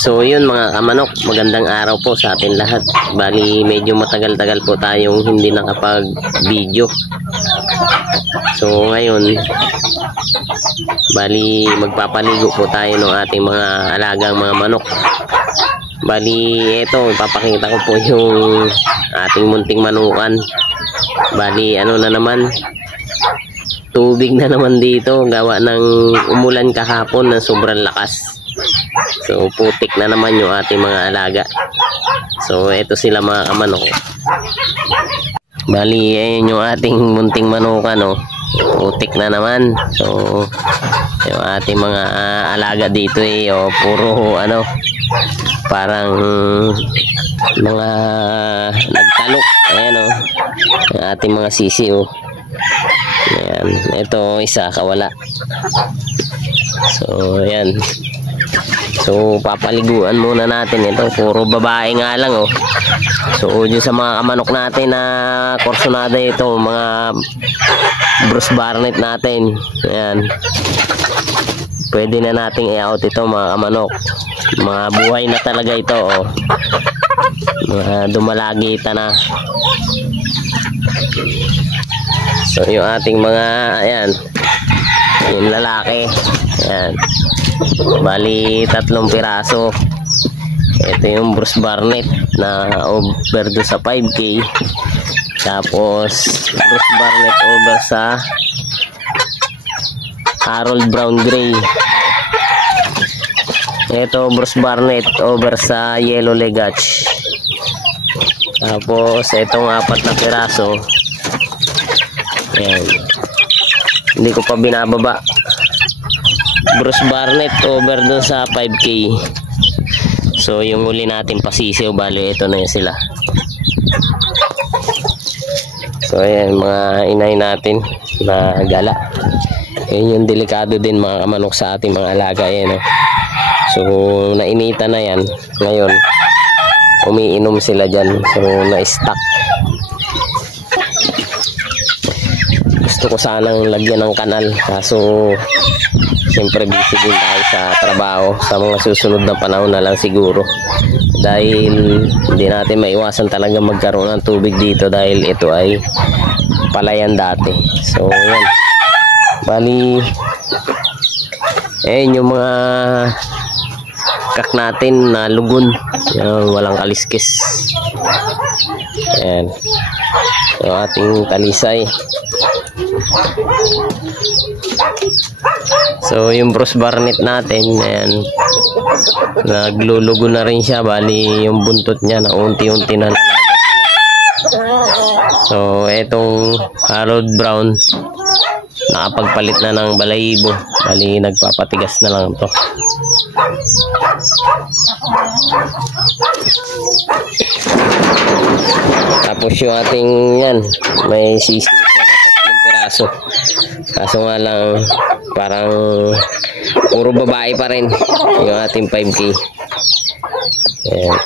So yun mga kamanok, magandang araw po sa atin lahat. Bali medyo matagal-tagal po tayong hindi nakapag-video. So ngayon, bali magpapaligo po tayo ng ating mga alagang mga manok. Bali ito, ipapakita ko po yung ating munting manukan. Bali ano na naman, tubig na naman dito, gawa ng umulan kahapon na sobrang lakas. So putik na naman yung ating mga alaga. So eto sila mga kamanok. Bali ayun yung ating munting manukan, no? Putik na naman. So yung ating mga alaga dito puro ano, parang mga nagtalok. Ayan yung ating mga sisi Ayan, ito isa kawala. So ayan. So papaliguan muna natin ito, puro babae nga lang So yun sa mga kamanok natin na korsonada ito, mga Bruce Barnett natin. Ayan, pwede na nating i-out ito mga kamanok. Mga buhay na talaga ito mga dumalagita na. So yung ating mga ayan, yung lalaki, ayan, bali 3 piraso. Ito yung Bruce Barnett na over do sa 5K. Tapos Bruce Barnett over sa Harold Brown Gray. Ito Bruce Barnett over sa Yellow Legach. Tapos itong 4 na piraso, ayan, hindi ko pa binababa. Bruce Barnett over dun sa 5K. So yung huli natin pasisiw, bali ito na yun sila. So ayan mga inay natin na gala. Yun yung delikado din mga kamanok sa ating mga alaga. So nainita na yan. Ngayon umiinom sila dyan. So na-stuck. Gusto ko sanang lagyan ng kanal, kaso siyempre busy din tayo sa trabaho. Sa mga susunod na panahon na lang siguro, dahil hindi natin maiwasan talaga magkaroon ng tubig dito dahil ito ay palayan dati. So yan, bali yung mga kak natin na lugon, walang kaliskis. Ayan, yung ating talisay. So yung Bruce Barnett natin, ayan, naglulugo na rin siya. Bali yung buntot niya na unti-unti na lalagat na. So etong Harold Brown, nakapagpalit na ng balahibo. Bali nagpapatigas na lang to. Tapos yung ating yan, may sisi siya na 3 piraso. Kaso nga lang parang puro babae pa rin yung ating 5K. Ayan.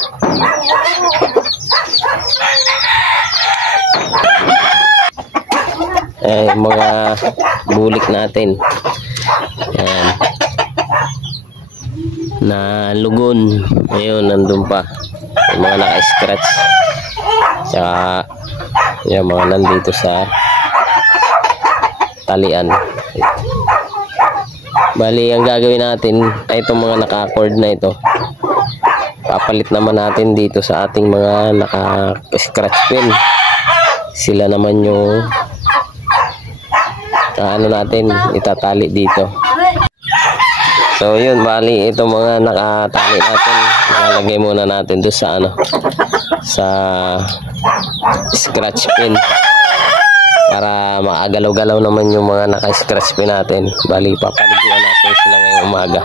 Ayan, mga bulik natin. Ayan, na lugon. Ayun, nandun pa yung mga naka-scratch. Tsaka yung mga nandito sa talian. Bali ang gagawin natin ay itong mga naka-cord na ito, papalit naman natin dito sa ating mga naka-scratch pin. Sila naman yung ano natin itatali dito. So yun, bali itong mga nakatali natin, ilalagay muna natin doon sa sa scratch pin para maagalaw-galaw naman yung mga naka-scratch pin natin. Bali papaliguan natin sila ngayong umaga.